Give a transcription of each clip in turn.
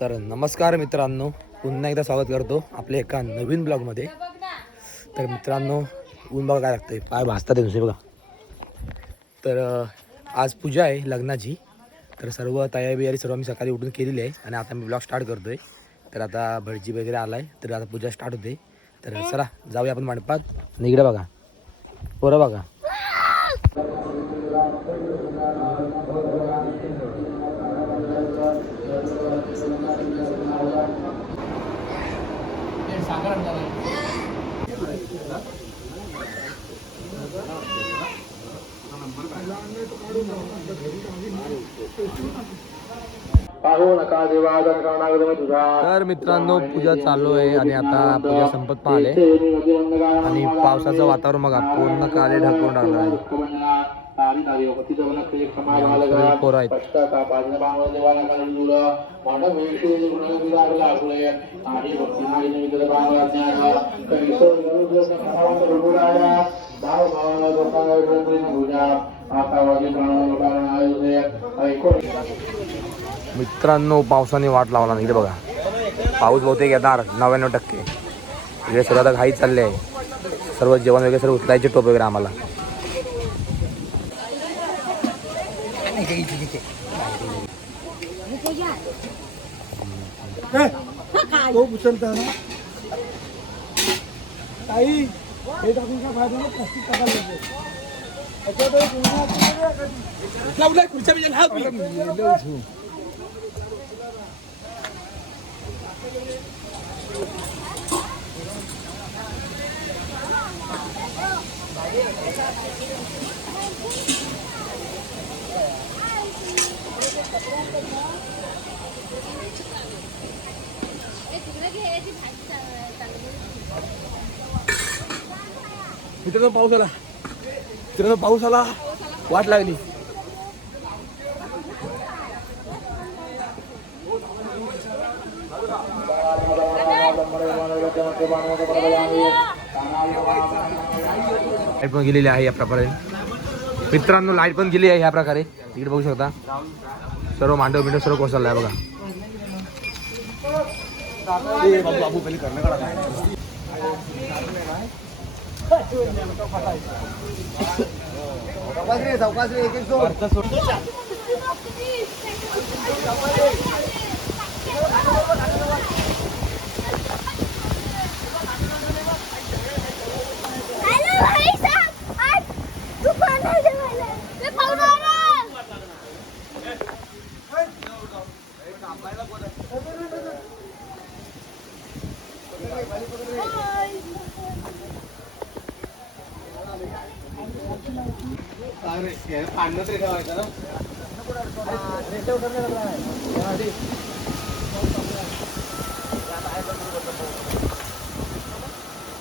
तर नमस्कार मित्रांनो, पुन्हा एकदा स्वागत करतो आपल्या एका नवीन ब्लॉगमध्ये. तर मित्रांनो, ऊन बघा काय लागतंय, पाय भाजतात तुझे बघा. तर आज पूजा आहे लग्नाची. तर सर्व तयारी बियारी सर्व मी सकाळी उठून केलेली आहे आणि आता मी ब्लॉग स्टार्ट करतोय. तर आता भटजी वगैरे आलाय, तर आता पूजा स्टार्ट होते. तर चला जाऊया आपण मंडपात. आणि इकडे बघा पोरं बघा. तर मित्रांनो, पूजा चालू आहे आणि आता पूजा संपत पाहिले आणि पावसाचं वातावरण बघा पूर्ण काळे ढकलून टाकलं आहे. पोरं आहेत. मित्रांनो, पावसाने वाट लावला नाही. इकडे बघा पाऊस बहुतेक येणार 99%. इकडे सर्व आता घाई चालले आहे. सर्व जेवण वगैरे सर्व उचलायचे टोप वगैरे आम्हाला. मित्रांनो, पाऊस आला. मित्रांनो, पाऊस आला. वाट लागली. लाईट पण गेलेली आहे या प्रकारे. मित्रांनो, लाईट पण गेली आहे ह्या प्रकारे. तिकडे बघू शकता सर्व मांडव बिंडव सर्व कोसळला आहे बघा.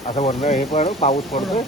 असं वरण हे पण पाऊस पडतो.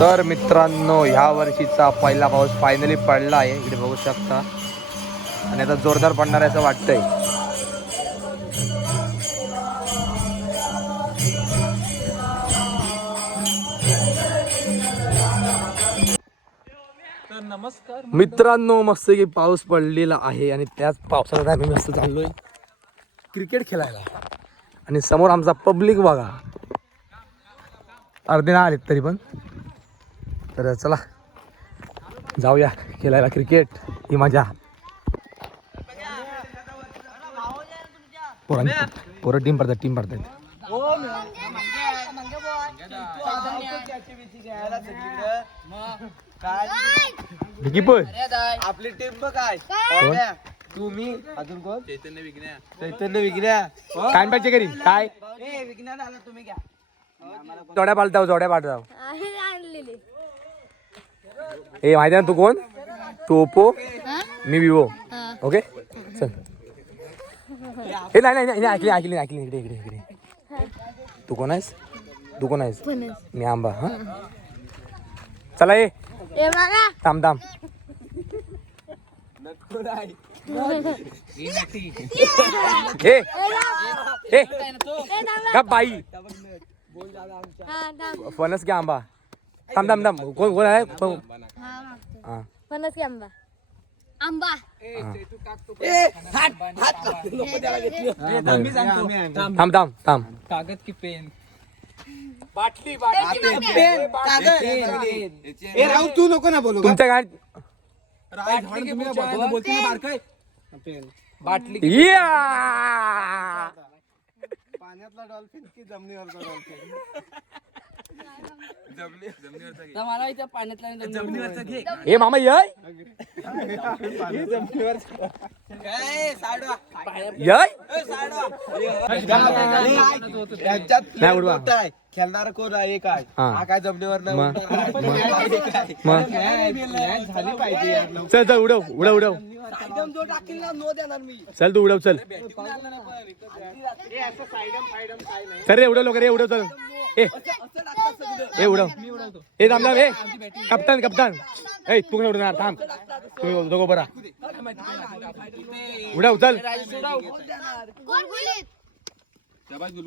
तर मित्रांनो, ह्या वर्षीचा पहिला पाऊस फायनली पडला आहे. इकडे बघू शकता आणि आता जोरदार पडणार आहे असं वाटतंय. नमस्कार मित्रांनो, मस्त की पाऊस पडलेला आहे आणि त्याच पावसाला आम्ही मस्त चाललोय क्रिकेट खेळायला. आणि समोर आमचा पब्लिक बघा, अर्धे ना आलेत तरी पण. तर चला जाऊया खेळायला क्रिकेट. ही मजा. पोरं टीम पडतात. कीपर आपली टीम बघ काय तुम्ही अजून कोण? चैतन्य विघ्न्या काय पाहिजे घरी काय विघ्न्या झाला तुम्ही घ्या. जोड्या पालताव हे माहिती आहे ना तू कोण? तू ओप्पो, मी विवो. ओके चल. हे नाही ऐकली इकडे इकडे इकडे. तू कोण आहेस? मी आंबा. हा चला ये. थांब. हे का बाई फणस घ्या आंबा. थांब कोण आहे? फणस आंबा आंबा थांब. कागद की पेन. राहू तू नको ना बोलू. तुमच्या काय बाटली. पाण्यातला डॉल्फिन की जमिनीवरचा डॉल्फिन? मला इथं पाण्यातला जमिनीवरचा घे. ए मामा ये नाही उडवा. खेळणार कोण आहे काय? हा. काय जमिनीवर नाही मग. झाली पाहिजे यार लवकर. चल उडव. चल तू उडव चल. चल रे उडव चल. ए उडव. ए थांब. ए कप्तान. ए तू नाही उडणार. थांब तू दोघं बरा. उडव चल.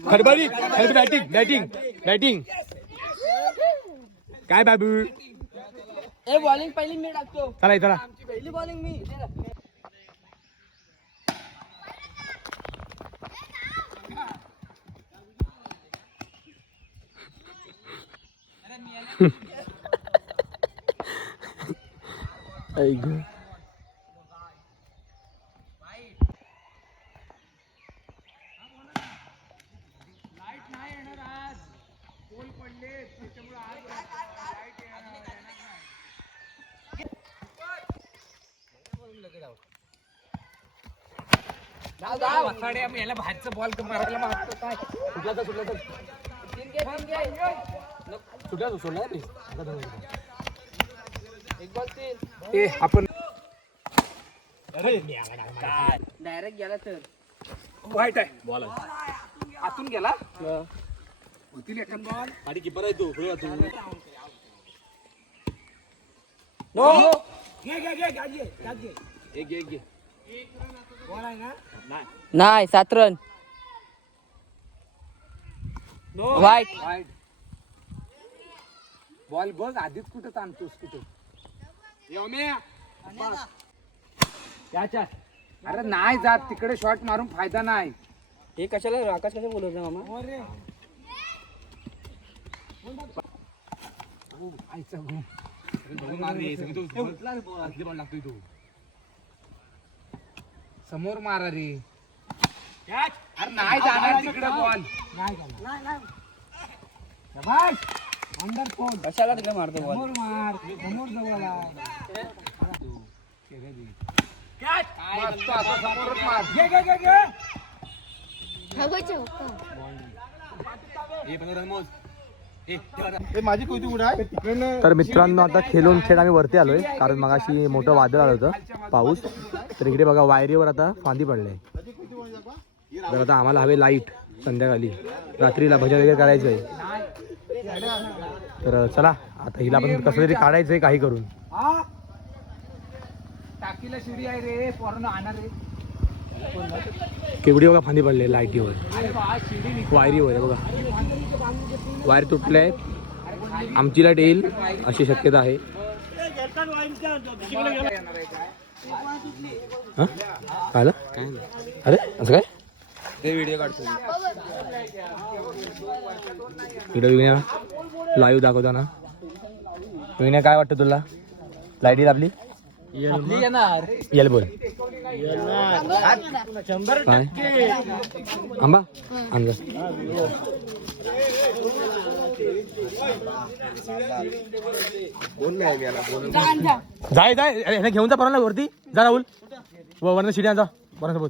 खडबडी बॅटिंग काय बाबू? ए बॉलिंग पहिली मी टाकतो. चला पहिली बॉलिंग मी. याला बाहेरचं बॉल मारायला मारतो काय? आपण डायरेक्ट गेला तर वाईट आहे. बॉल आतून गेला. होतील एखाद बॉल. आणि किपर आहे तू. घे. नाही 7 रन. वाईट. बॉल बघ आधीच कुठं ताणतोस कुठे. अरे नाही जात तिकडे शॉट मारून फायदा नाही. हे कशाला आकाश कशा बोलत ना मामा? समोर मारा रे. अरे नाही जाणार तिकडे बॉल. कशाला तिकडे मारतो बॉल? समोर मार. समोर जवळ माझी कोयती उडा आहे. तर मित्रांनो आता खेळून आम्ही वरती आलोय कारण मगाशी मोठं वादळ आलं होतं पाऊस. तर इकडे बघा वायरीवर आता फांदी पडले. तर आता आम्हाला हवे लाईट संध्याकाळी रात्रीला भजन वगैरे करायचं आहे. तर चला आता हिला पण कसं तरी काढायचं आहे काही करून. टाकीला शिडी आहे रे पोरांना आणा रे. केवढी बघा फांदी पडले लाईटीवर वायरीवर आहे बघा. वायर तुटले आहेत. आमची लाईट येईल अशी शक्यता आहे. आलं अरे असं काय ते व्हिडिओ काढतो. व्हिडिओ लाईव्ह दाखवताना. विण्या काय वाटतं तुला? लाईट येईल आपली? येईल बोल. काय आंबा अंदाज जाय घेऊन जा पर्यंत वरती जा राहुल. वरनं शिड्या जा पर्यंत बोल.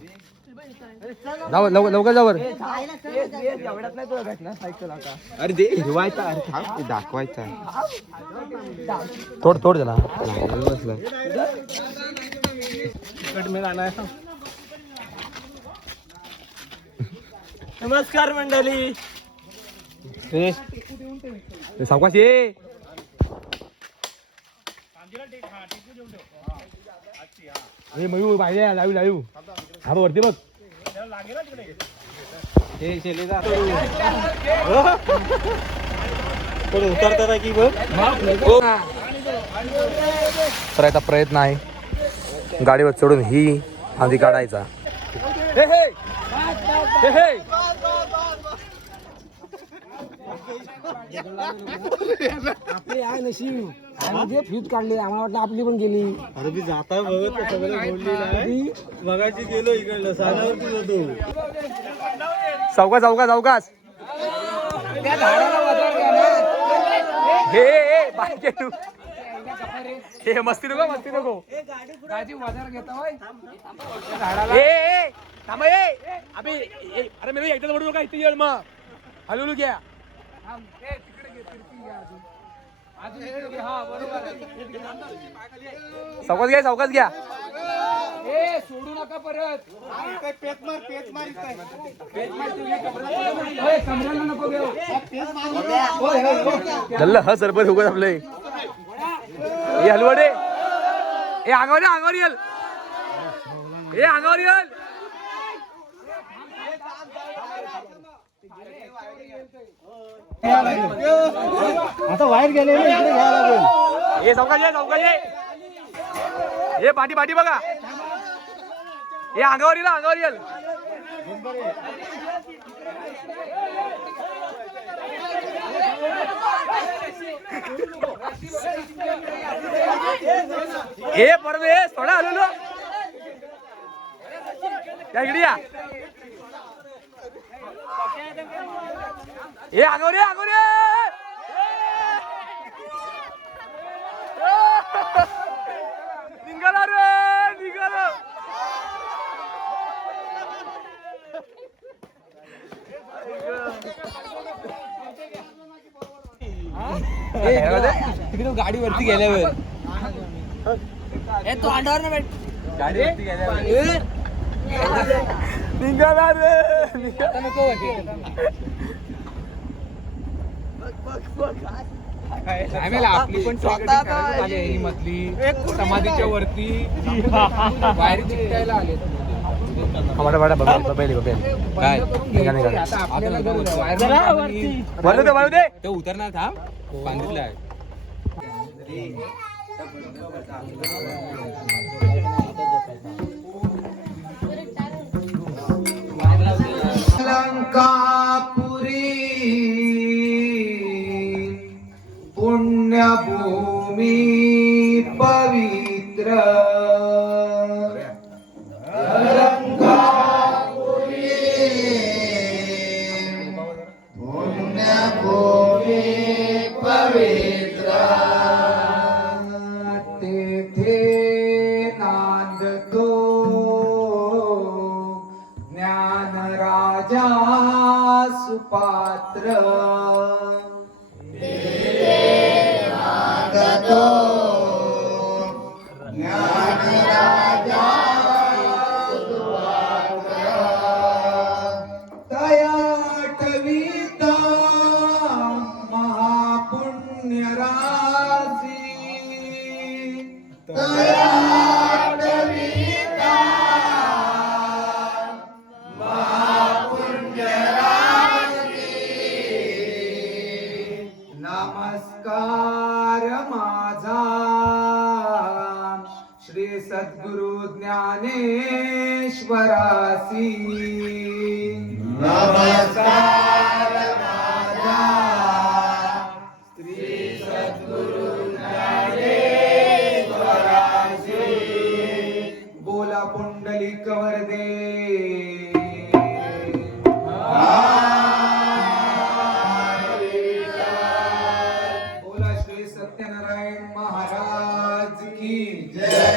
जाऊ लवकर जावर. एवढ्यात नाही तुला भेटणार सायकल आता. अरे दे हिरवायचा, अरे थांब दाखवायचा. थोड त्याला नमस्कार मंडळी. सावकाश ये. मयूर पाहिजे लाईव्ह हा वरती बघ. उतरता की बघ. करायचा प्रयत्न आहे गाडीवर चढून ही आधी काढायचा. आपली आहे नशीब. जे फ्यूज काढले आम्हाला वाटलं आपली पण गेली. अरे मी जाता बघत सगळं बोलली नाही. बघायची गेलो इकडलं सालावरती जातो. सावकाश हे मस्ती नको. गाडी बाजार घेता होय. अरे मी एकदा म्हणू नका इथे येईल मग हलू घ्या. सावकाश घ्या. ए सोडू नका परत. होय, कमरेला नको घेऊ. जल्ल ह सरपंच उगत आपले हे हलवडे. ए अंगावर येल. आता बाहेर गेले इकडे घ्यायला लागेल. हे सावकाश हे पाठी बघा. हे अंगावर येल. हे परवेश थोडा हलवलो या इकडे या. हे अंगावर निघाला. तिकडे गाडी वरती गेल्यावर तो अंडावर ना भेट. गाडी वरती गेल्यावर निघाला रे. आपली पण मधली समाधीच्या वरती बाहेर चिकटायला आले. काय तो उतरणार थांब. बांधितला आहे. लंकापुरी पुण्यभूमी पवित्र. तेथे नांदतो ज्ञानराजा सुपात्र. तयाटविता महापुण्य राशी. तयाटविता महापुण्य राशी. नमस्कार माझा श्री सद्गुरु ज्ञानेश्वरासी. नमस्कार माझा श्री सद्गुरु ज्ञानेश्वरासी. बोला पुंडलिक वरदे. बोला श्री सत्यनारायण महाराज की जय.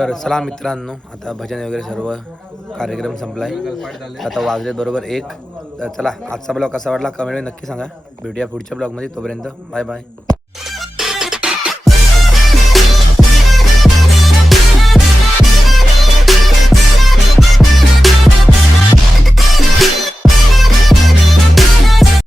तर चला मित्रांनो, आता भजन वगैरे सर्व कार्यक्रम संपलाय. आता वाजले बरोबर 1. तर चला, आजचा ब्लॉग कसा वाटला कमेंटमध्ये नक्की सांगा. भेटूया पुढच्या ब्लॉगमध्ये. तोपर्यंत बाय बाय.